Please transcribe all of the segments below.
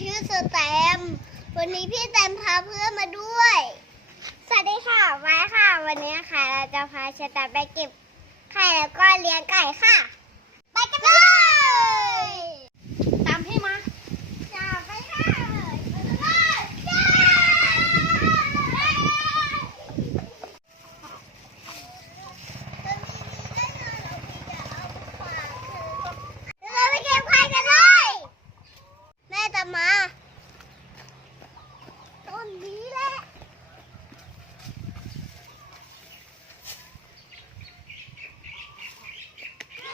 ชื่อสแตม วันนี้พี่แตมพาเพื่อนมาด้วย สวัสดีค่ะไว้ค่ะ วันนี้ค่ะ เราจะพาชะตาไปเก็บไข่แล้วก็เลี้ยงไก่ค่ะ ไปกันเลย ตามให้มา จับไปค่ะไปเลยจ้าเราไปเก็บไข่กันเลย แม่จะมา ต้นนี้แหละ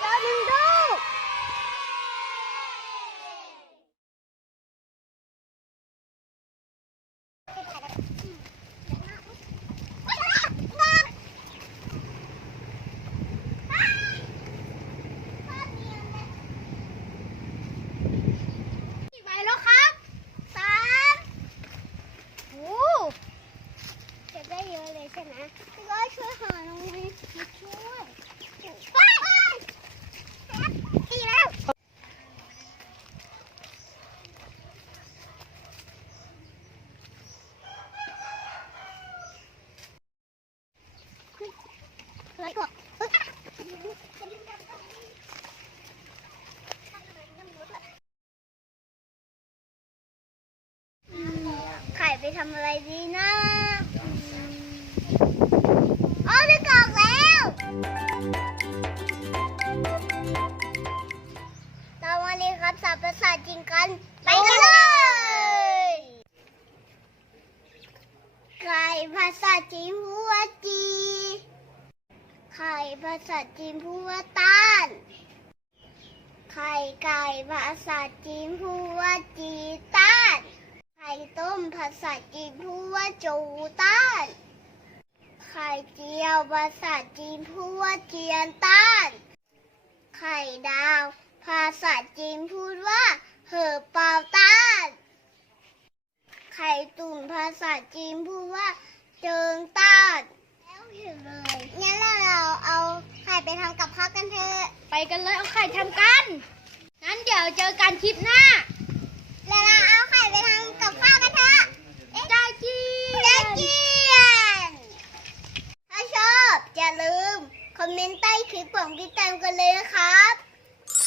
ต้นหนึ่งลูกกี่ใบแล้วครับสามโอ้เก็บได้เยอะเลยใช่ไหมพี่ ก็ช่วยหาน้องวิทย์ช่วยตีแล้วแล้วก็ไข่ไปทำอะไรดีนะาษาจีนพูดว่าจีไข่ภาษาจีนพูดว่าต้านไข่ไก่ภาษาจีนพูดว่าจีต้านไข่ต้มภาษาจีนพูดว่าจูต้านไข่เจียวภาษาจีนพูดว่าเจียนต้านไข่ดาว ภาษาจีนพูดว่าเหอเปาต้านไข่ตุ่นภาษาจีนพูดว่าเจิงต้านแล้วเห็นเลยงั้นเราเราเอาไข่ไป ทำกับข้าวกันเถอะ ไปกันเลยเอาไข่ทำกัน งั้นเดี๋ยวเจอกันคลิปหน้า แล้วเราเอาไข่ไปทำกับข้าวกันเถอะได้จีเจ๊เจียนถ้าชอบอย่าลืม คอมเมนต์ใต้คลิปของพี่แตมกันเลยนะครับ